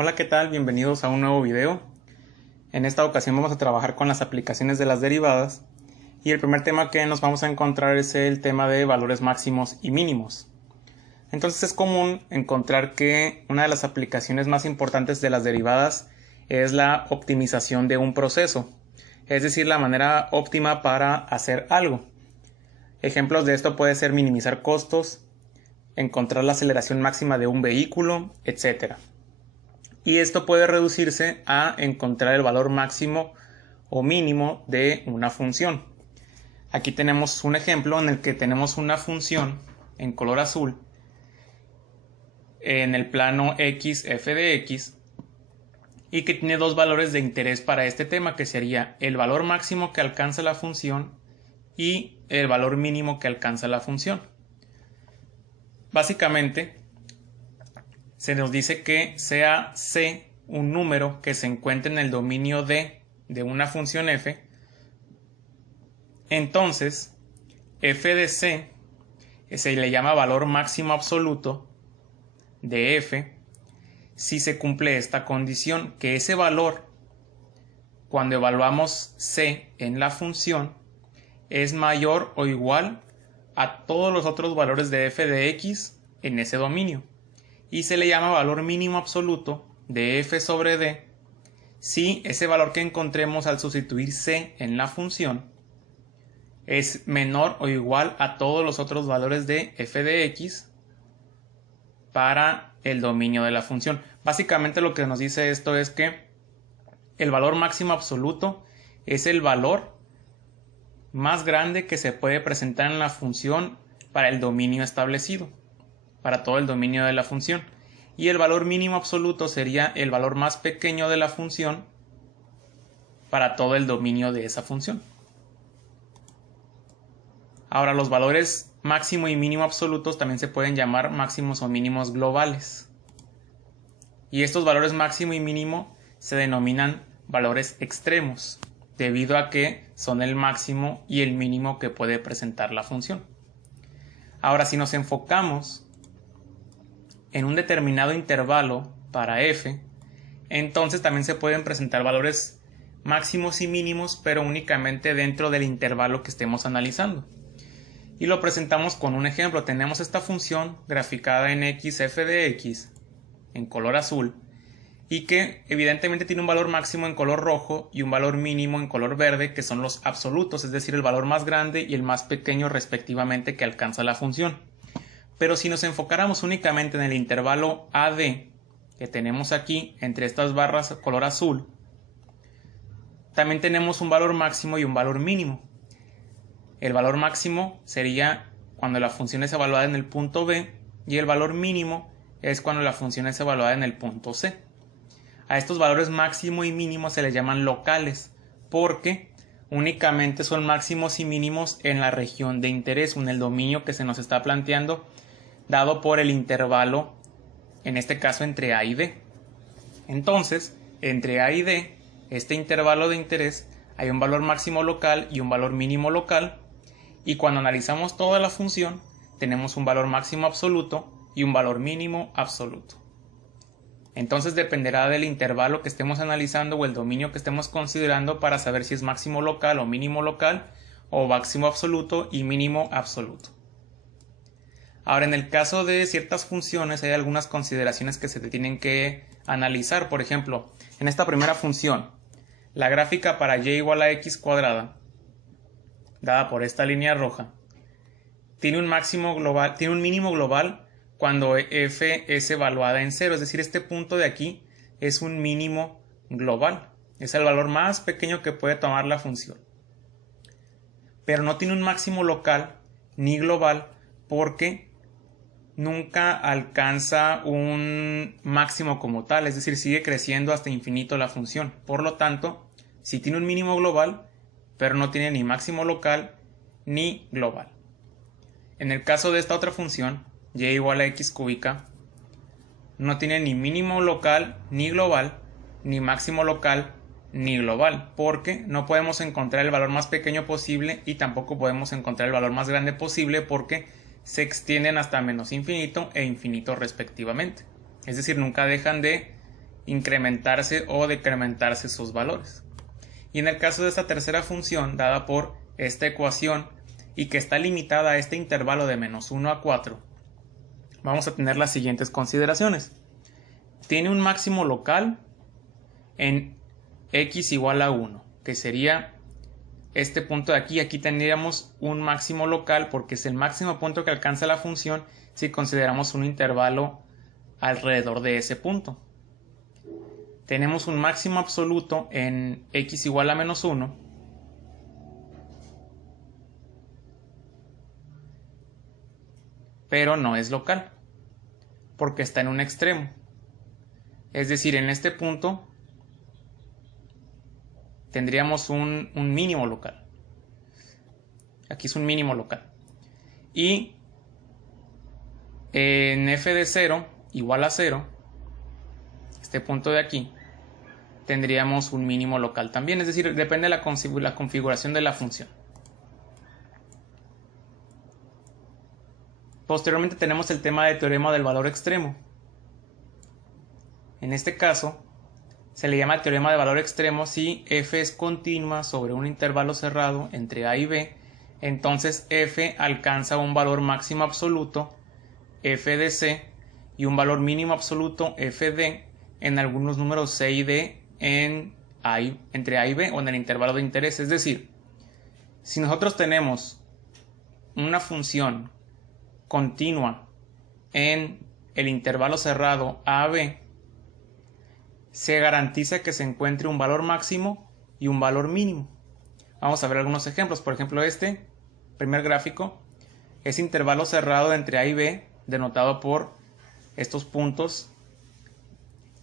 Hola, ¿qué tal? Bienvenidos a un nuevo video. En esta ocasión vamos a trabajar con las aplicaciones de las derivadas y el primer tema que nos vamos a encontrar es el tema de valores máximos y mínimos. Entonces es común encontrar que una de las aplicaciones más importantes de las derivadas es la optimización de un proceso, es decir, la manera óptima para hacer algo. Ejemplos de esto puede ser minimizar costos, encontrar la aceleración máxima de un vehículo, etc. Y esto puede reducirse a encontrar el valor máximo o mínimo de una función. Aquí tenemos un ejemplo en el que tenemos una función en color azul en el plano x f de x y que tiene dos valores de interés para este tema, que sería el valor máximo que alcanza la función y el valor mínimo que alcanza la función. Básicamente se nos dice que sea c un número que se encuentre en el dominio de una función f. Entonces f de c se le llama valor máximo absoluto de f si se cumple esta condición, que ese valor, cuando evaluamos c en la función, es mayor o igual a todos los otros valores de f de x en ese dominio, y se le llama valor mínimo absoluto de f sobre d si ese valor que encontremos al sustituir c en la función es menor o igual a todos los otros valores de f de x para el dominio de la función. Básicamente lo que nos dice esto es que el valor máximo absoluto es el valor más grande que se puede presentar en la función para el dominio establecido, para todo el dominio de la función. Y el valor mínimo absoluto sería el valor más pequeño de la función para todo el dominio de esa función. Ahora, los valores máximo y mínimo absolutos también se pueden llamar máximos o mínimos globales. Y estos valores máximo y mínimo se denominan valores extremos, debido a que son el máximo y el mínimo que puede presentar la función. Ahora, si nos enfocamos en un determinado intervalo para f, entonces también se pueden presentar valores máximos y mínimos, pero únicamente dentro del intervalo que estemos analizando. Y lo presentamos con un ejemplo. Tenemos esta función graficada en x f de x en color azul y que evidentemente tiene un valor máximo en color rojo y un valor mínimo en color verde, que son los absolutos, es decir, el valor más grande y el más pequeño respectivamente que alcanza la función. Pero si nos enfocáramos únicamente en el intervalo AD que tenemos aquí entre estas barras color azul, también tenemos un valor máximo y un valor mínimo. El valor máximo sería cuando la función es evaluada en el punto B y el valor mínimo es cuando la función es evaluada en el punto C. A estos valores máximo y mínimo se les llaman locales porque únicamente son máximos y mínimos en la región de interés o en el dominio que se nos está planteando, dado por el intervalo, en este caso entre A y D. Entonces, entre A y D, este intervalo de interés, hay un valor máximo local y un valor mínimo local, y cuando analizamos toda la función, tenemos un valor máximo absoluto y un valor mínimo absoluto. Entonces dependerá del intervalo que estemos analizando o el dominio que estemos considerando para saber si es máximo local o mínimo local, o máximo absoluto y mínimo absoluto. Ahora, en el caso de ciertas funciones hay algunas consideraciones que se tienen que analizar. Por ejemplo, en esta primera función, la gráfica para y igual a x cuadrada, dada por esta línea roja, tiene un mínimo global cuando f es evaluada en 0, es decir, este punto de aquí es un mínimo global, es el valor más pequeño que puede tomar la función. Pero no tiene un máximo local ni global porque nunca alcanza un máximo como tal, es decir, sigue creciendo hasta infinito la función. Por lo tanto, sí tiene un mínimo global, pero no tiene ni máximo local ni global. En el caso de esta otra función, y igual a x cúbica, no tiene ni mínimo local ni global, ni máximo local ni global, porque no podemos encontrar el valor más pequeño posible y tampoco podemos encontrar el valor más grande posible porque se extienden hasta menos infinito e infinito respectivamente. Es decir, nunca dejan de incrementarse o decrementarse esos valores. Y en el caso de esta tercera función dada por esta ecuación y que está limitada a este intervalo de menos 1 a 4, vamos a tener las siguientes consideraciones. Tiene un máximo local en x igual a 1, que sería este punto de aquí. Aquí tendríamos un máximo local porque es el máximo punto que alcanza la función si consideramos un intervalo alrededor de ese punto. Tenemos un máximo absoluto en x igual a menos 1, pero no es local porque está en un extremo. Es decir, en este punto tendríamos un mínimo local. Aquí es un mínimo local. Y en f de 0 igual a 0, este punto de aquí, tendríamos un mínimo local también. Es decir, depende de la configuración de la función. Posteriormente tenemos el tema del teorema del valor extremo. En este caso, se le llama teorema de valor extremo si f es continua sobre un intervalo cerrado entre a y b. Entonces f alcanza un valor máximo absoluto, f de c, y un valor mínimo absoluto, f de, en algunos números c y d entre a y b o en el intervalo de interés. Es decir, si nosotros tenemos una función continua en el intervalo cerrado a a b, se garantiza que se encuentre un valor máximo y un valor mínimo. Vamos a ver algunos ejemplos. Por ejemplo, este primer gráfico es intervalo cerrado entre a y b, denotado por estos puntos,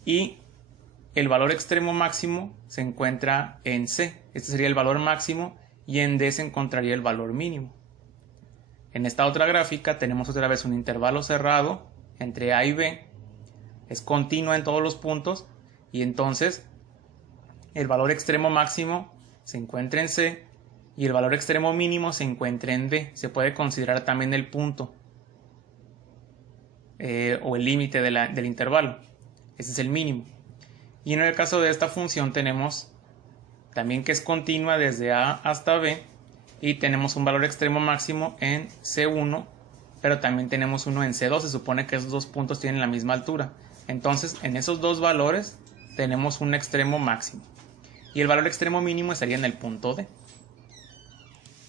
y el valor extremo máximo se encuentra en c. Este sería el valor máximo y en d se encontraría el valor mínimo. En esta otra gráfica tenemos otra vez un intervalo cerrado entre a y b, es continua en todos los puntos, y entonces el valor extremo máximo se encuentra en c y el valor extremo mínimo se encuentra en d. Se puede considerar también el punto o el límite del intervalo. Ese es el mínimo. Y en el caso de esta función tenemos también que es continua desde a hasta b, y tenemos un valor extremo máximo en c1, pero también tenemos uno en c2. Se supone que esos dos puntos tienen la misma altura. Entonces, en esos dos valores tenemos un extremo máximo y el valor extremo mínimo estaría en el punto D.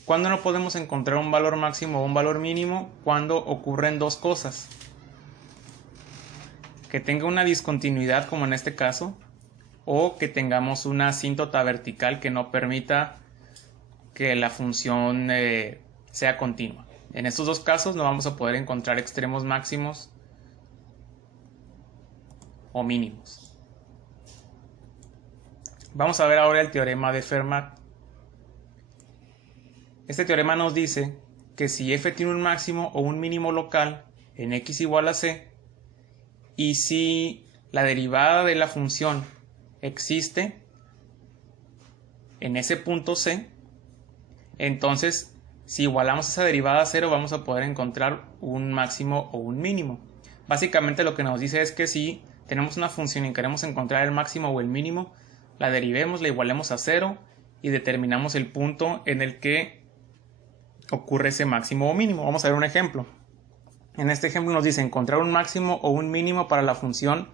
¿Cuándo no podemos encontrar un valor máximo o un valor mínimo? Cuando ocurren dos cosas: que tenga una discontinuidad, como en este caso, o que tengamos una asíntota vertical que no permita que la función sea continua. En estos dos casos no vamos a poder encontrar extremos máximos o mínimos. Vamos a ver ahora el teorema de Fermat. Este teorema nos dice que si f tiene un máximo o un mínimo local en x igual a c, y si la derivada de la función existe en ese punto c, entonces si igualamos esa derivada a 0 vamos a poder encontrar un máximo o un mínimo. Básicamente lo que nos dice es que si tenemos una función y queremos encontrar el máximo o el mínimo, la derivemos, la igualemos a 0 y determinamos el punto en el que ocurre ese máximo o mínimo. Vamos a ver un ejemplo. En este ejemplo nos dice encontrar un máximo o un mínimo para la función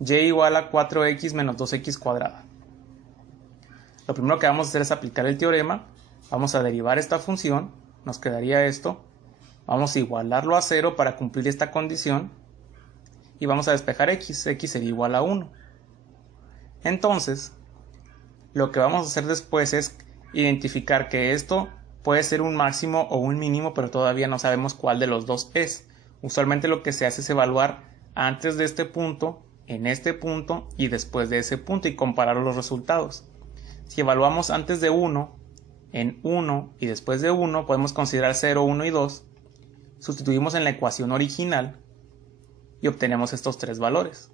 y igual a 4x menos 2x cuadrada. Lo primero que vamos a hacer es aplicar el teorema. Vamos a derivar esta función, nos quedaría esto. Vamos a igualarlo a 0 para cumplir esta condición y vamos a despejar x. X sería igual a 1. Entonces, lo que vamos a hacer después es identificar que esto puede ser un máximo o un mínimo, pero todavía no sabemos cuál de los dos es. Usualmente lo que se hace es evaluar antes de este punto, en este punto y después de ese punto y comparar los resultados. Si evaluamos antes de 1, en 1 y después de 1, podemos considerar 0, 1 y 2. Sustituimos en la ecuación original y obtenemos estos tres valores.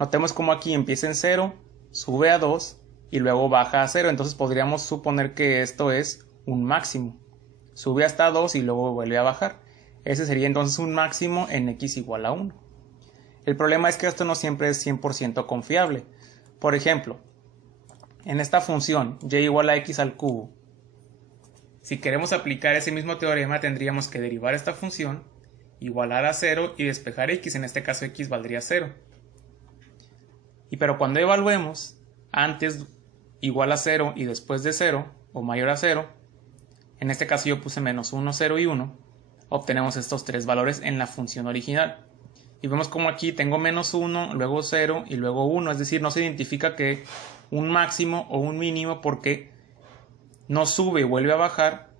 Notemos cómo aquí empieza en 0, sube a 2 y luego baja a 0. Entonces podríamos suponer que esto es un máximo. Sube hasta 2 y luego vuelve a bajar. Ese sería entonces un máximo en x igual a 1. El problema es que esto no siempre es 100% confiable. Por ejemplo, en esta función y igual a x al cubo, si queremos aplicar ese mismo teorema tendríamos que derivar esta función, igualar a 0 y despejar x, en este caso x valdría 0. Pero cuando evaluemos antes igual a 0 y después de 0 o mayor a 0, en este caso yo puse menos 1, 0 y 1, obtenemos estos tres valores en la función original. Y vemos como aquí tengo menos 1, luego 0 y luego 1, es decir, no se identifica que un máximo o un mínimo porque no sube y vuelve a bajar,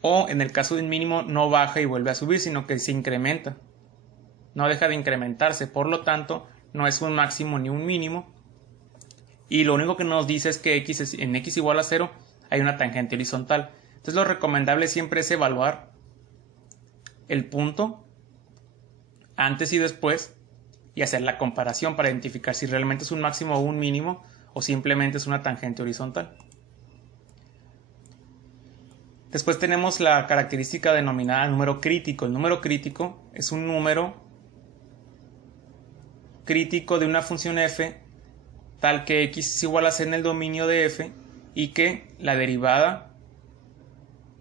o en el caso de un mínimo no baja y vuelve a subir, sino que se incrementa, no deja de incrementarse, por lo tanto no es un máximo ni un mínimo, y lo único que nos dice es que en x igual a 0 hay una tangente horizontal. Entonces lo recomendable siempre es evaluar el punto antes y después y hacer la comparación para identificar si realmente es un máximo o un mínimo o simplemente es una tangente horizontal. Después tenemos la característica denominada número crítico. El número crítico es un número crítico de una función f tal que x es igual a c en el dominio de f y que la derivada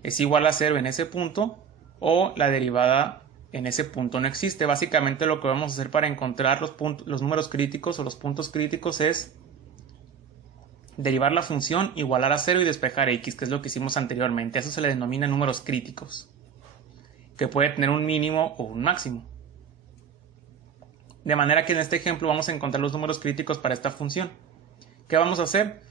es igual a 0 en ese punto o la derivada en ese punto no existe. Básicamente lo que vamos a hacer para encontrar los números críticos o los puntos críticos es derivar la función, igualar a 0 y despejar x, que es lo que hicimos anteriormente. Eso se le denomina números críticos, que puede tener un mínimo o un máximo. De manera que en este ejemplo vamos a encontrar los números críticos para esta función. ¿Qué vamos a hacer?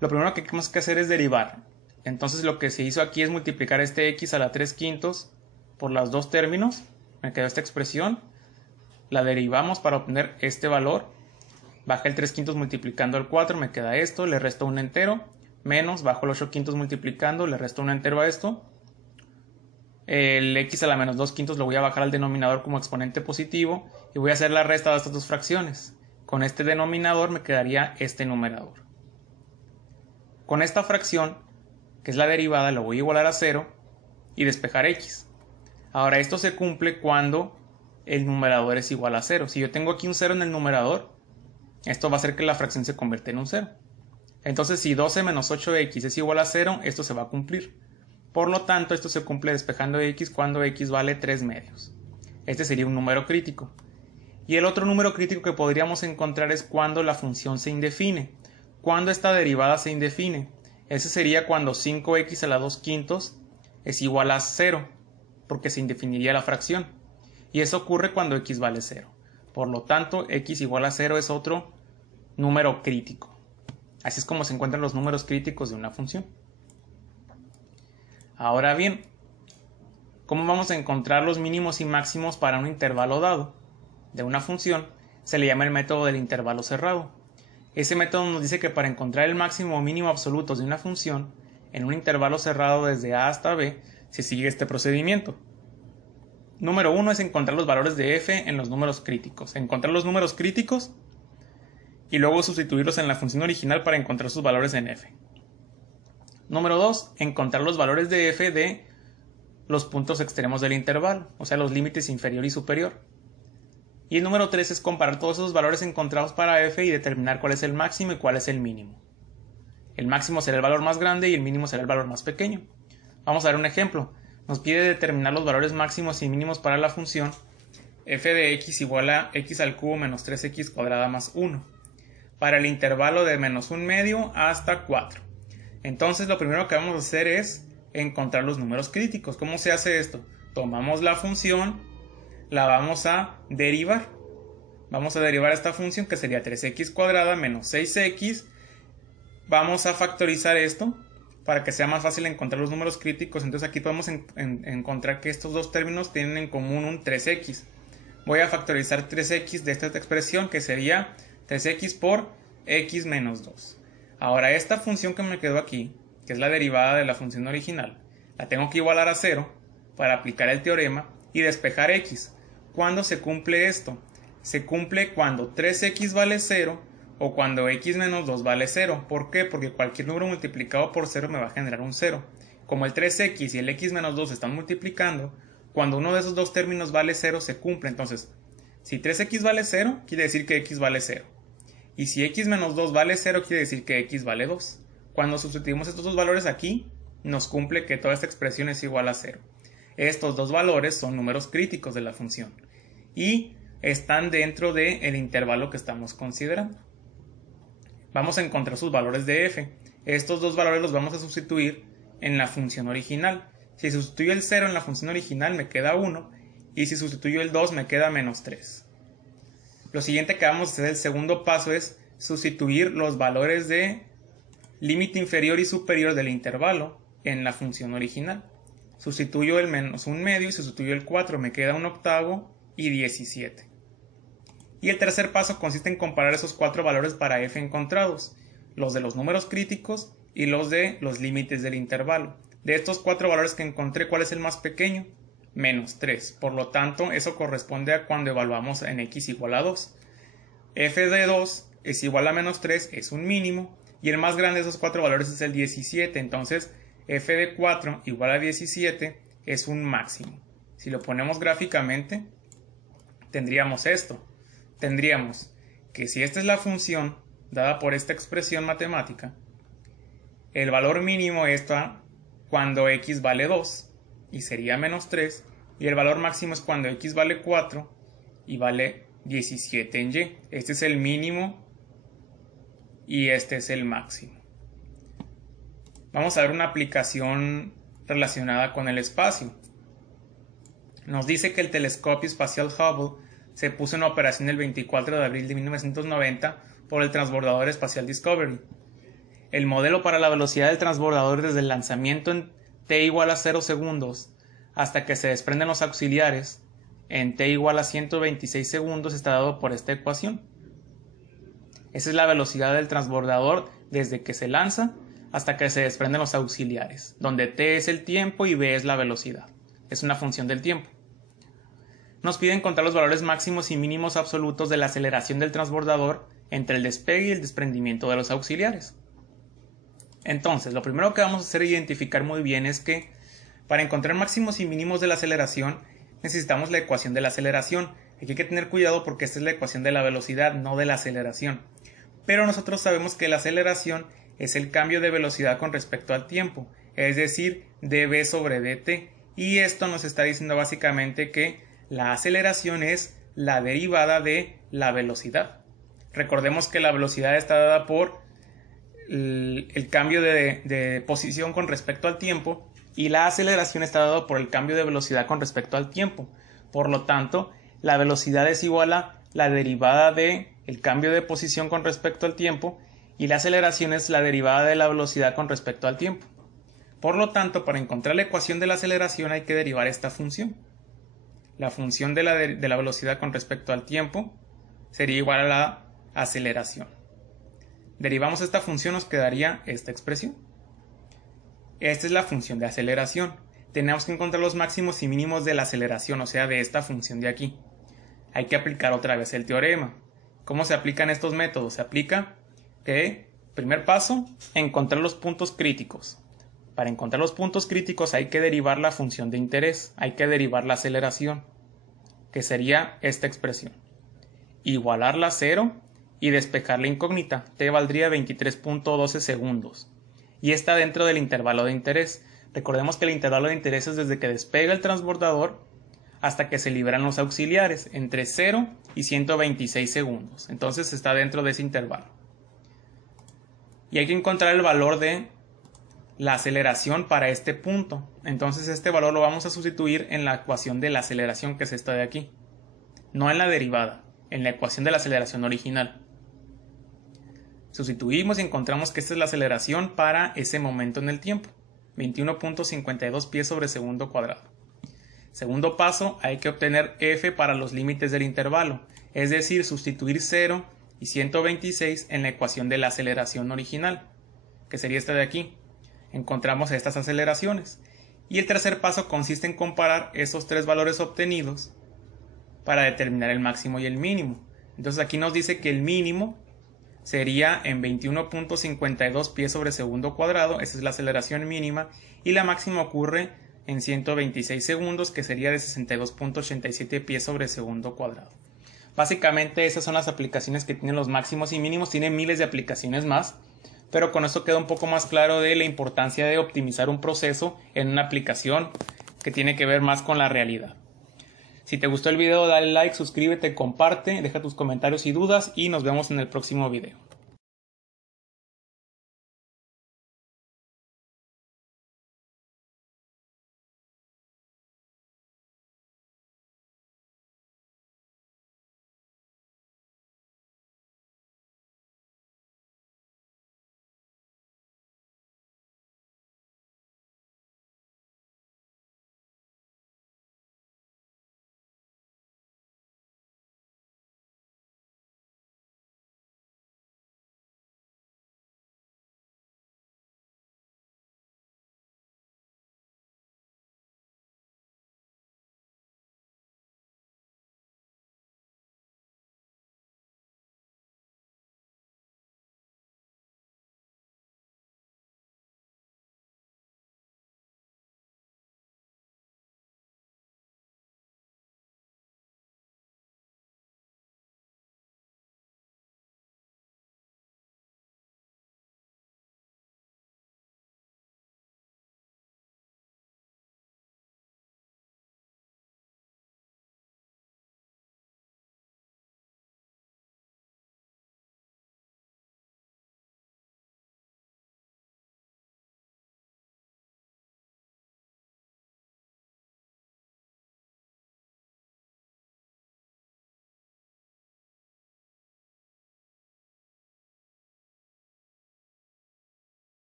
Lo primero que tenemos que hacer es derivar. Entonces lo que se hizo aquí es multiplicar este x a la 3/5 por los dos términos. Me quedó esta expresión. La derivamos para obtener este valor. Baja el 3/5 multiplicando el 4, me queda esto. Le resto un entero. Menos, bajo el 8/5 multiplicando, le resto un entero a esto. El x a la menos 2/5 lo voy a bajar al denominador como exponente positivo. Y voy a hacer la resta de estas dos fracciones. Con este denominador me quedaría este numerador. Con esta fracción, que es la derivada, lo voy a igualar a 0 y despejar x. Ahora esto se cumple cuando el numerador es igual a 0. Si yo tengo aquí un 0 en el numerador, esto va a hacer que la fracción se convierta en un 0. Entonces si 12 menos 8x es igual a 0, esto se va a cumplir. Por lo tanto, esto se cumple despejando x cuando x vale 3/2. Este sería un número crítico. Y el otro número crítico que podríamos encontrar es cuando la función se indefine. Cuando esta derivada se indefine. Ese sería cuando 5x a la 2/5 es igual a 0, porque se indefiniría la fracción. Y eso ocurre cuando x vale 0. Por lo tanto, x igual a 0 es otro número crítico. Así es como se encuentran los números críticos de una función. Ahora bien, ¿cómo vamos a encontrar los mínimos y máximos para un intervalo dado de una función? Se le llama el método del intervalo cerrado. Ese método nos dice que para encontrar el máximo o mínimo absolutos de una función en un intervalo cerrado desde a hasta b, se sigue este procedimiento. Número 1 es encontrar los valores de f en los números críticos. Encontrar los números críticos y luego sustituirlos en la función original para encontrar sus valores en f. Número 2, encontrar los valores de f de los puntos extremos del intervalo, o sea, los límites inferior y superior. Y el número 3 es comparar todos esos valores encontrados para f y determinar cuál es el máximo y cuál es el mínimo. El máximo será el valor más grande y el mínimo será el valor más pequeño. Vamos a ver un ejemplo. Nos pide determinar los valores máximos y mínimos para la función f de x igual a x al cubo menos 3x cuadrada más 1 para el intervalo de menos 1/2 hasta 4. Entonces lo primero que vamos a hacer es encontrar los números críticos. ¿Cómo se hace esto? Tomamos la función, la vamos a derivar. Vamos a derivar esta función que sería 3x cuadrada menos 6x. Vamos a factorizar esto para que sea más fácil encontrar los números críticos. Entonces aquí podemos encontrar que estos dos términos tienen en común un 3x. Voy a factorizar 3x de esta expresión que sería 3x por x menos 2. Ahora esta función que me quedó aquí, que es la derivada de la función original, la tengo que igualar a 0 para aplicar el teorema y despejar x. ¿Cuándo se cumple esto? Se cumple cuando 3x vale 0 o cuando x menos 2 vale 0. ¿Por qué? Porque cualquier número multiplicado por 0 me va a generar un 0. Como el 3x y el x menos 2 se están multiplicando, cuando uno de esos dos términos vale 0 se cumple. Entonces, Si 3x vale 0, quiere decir que x vale 0. Y si x menos 2 vale 0, quiere decir que x vale 2. Cuando sustituimos estos dos valores aquí, nos cumple que toda esta expresión es igual a 0. Estos dos valores son números críticos de la función y están dentro del intervalo que estamos considerando. Vamos a encontrar sus valores de f. Estos dos valores los vamos a sustituir en la función original. Si sustituyo el 0 en la función original me queda 1 y si sustituyo el 2 me queda menos 3. Lo siguiente que vamos a hacer, el segundo paso, es sustituir los valores de límite inferior y superior del intervalo en la función original. Sustituyo el menos 1/2 y sustituyo el 4, me queda 1/8 y 17. Y el tercer paso consiste en comparar esos cuatro valores para f encontrados, los de los números críticos y los de los límites del intervalo. De estos cuatro valores que encontré, ¿cuál es el más pequeño? Menos 3. Por lo tanto, eso corresponde a cuando evaluamos en x igual a 2. f de 2 es igual a menos 3, es un mínimo, y el más grande de esos cuatro valores es el 17. Entonces, f de 4 igual a 17 es un máximo. Si lo ponemos gráficamente, tendríamos esto. Tendríamos que si esta es la función dada por esta expresión matemática, el valor mínimo está cuando x vale 2 y sería menos 3, y el valor máximo es cuando x vale 4 y vale 17 en y. Este es el mínimo y este es el máximo. Vamos a ver una aplicación relacionada con el espacio. Nos dice que el telescopio espacial Hubble se puso en operación el 24 de abril de 1990 por el transbordador espacial Discovery. El modelo para la velocidad del transbordador desde el lanzamiento en t igual a 0 segundos hasta que se desprenden los auxiliares en t igual a 126 segundos está dado por esta ecuación. Esa es la velocidad del transbordador desde que se lanza hasta que se desprenden los auxiliares, donde t es el tiempo y v es la velocidad. Es una función del tiempo. Nos pide encontrar los valores máximos y mínimos absolutos de la aceleración del transbordador entre el despegue y el desprendimiento de los auxiliares. Entonces, lo primero que vamos a hacer es identificar muy bien es que para encontrar máximos y mínimos de la aceleración necesitamos la ecuación de la aceleración. Aquí hay que tener cuidado porque esta es la ecuación de la velocidad, no de la aceleración. Pero nosotros sabemos que la aceleración es el cambio de velocidad con respecto al tiempo, es decir, dv sobre dt. Y esto nos está diciendo básicamente que la aceleración es la derivada de la velocidad. Recordemos que la velocidad está dada por el cambio de posición con respecto al tiempo y la aceleración está dada por el cambio de velocidad con respecto al tiempo. Por lo tanto, la velocidad es igual a la derivada de el cambio de posición con respecto al tiempo y la aceleración es la derivada de la velocidad con respecto al tiempo. Por lo tanto, para encontrar la ecuación de la aceleración hay que derivar esta función. La función de la velocidad con respecto al tiempo sería igual a la aceleración. Derivamos esta función, nos quedaría esta expresión. Esta es la función de aceleración. Tenemos que encontrar los máximos y mínimos de la aceleración, o sea, de esta función de aquí. Hay que aplicar otra vez el teorema. ¿Cómo se aplican estos métodos? Se aplica que, primer paso, encontrar los puntos críticos. Para encontrar los puntos críticos hay que derivar la función de interés, hay que derivar la aceleración, que sería esta expresión. Igualarla a 0 y despejar la incógnita, t valdría 23.12 segundos. Y está dentro del intervalo de interés. Recordemos que el intervalo de interés es desde que despega el transbordador hasta que se liberan los auxiliares, entre 0 y 126 segundos. Entonces está dentro de ese intervalo. Y hay que encontrar el valor de la aceleración para este punto. Entonces este valor lo vamos a sustituir en la ecuación de la aceleración, que es esta de aquí. No en la derivada, en la ecuación de la aceleración original. Sustituimos y encontramos que esta es la aceleración para ese momento en el tiempo. 21.52 pies sobre segundo cuadrado. Segundo paso, hay que obtener f para los límites del intervalo, es decir, sustituir 0 y 126 en la ecuación de la aceleración original, que sería esta de aquí. Encontramos estas aceleraciones. Y el tercer paso consiste en comparar esos tres valores obtenidos para determinar el máximo y el mínimo. Entonces aquí nos dice que el mínimo sería en 21.52 pies sobre segundo cuadrado, esa es la aceleración mínima, y la máxima ocurre en 126 segundos, que sería de 62.87 pies sobre segundo cuadrado. Básicamente esas son las aplicaciones que tienen los máximos y mínimos. Tienen miles de aplicaciones más, pero con esto queda un poco más claro de la importancia de optimizar un proceso en una aplicación que tiene que ver más con la realidad. Si te gustó el video, dale like, suscríbete, comparte, deja tus comentarios y dudas y nos vemos en el próximo video.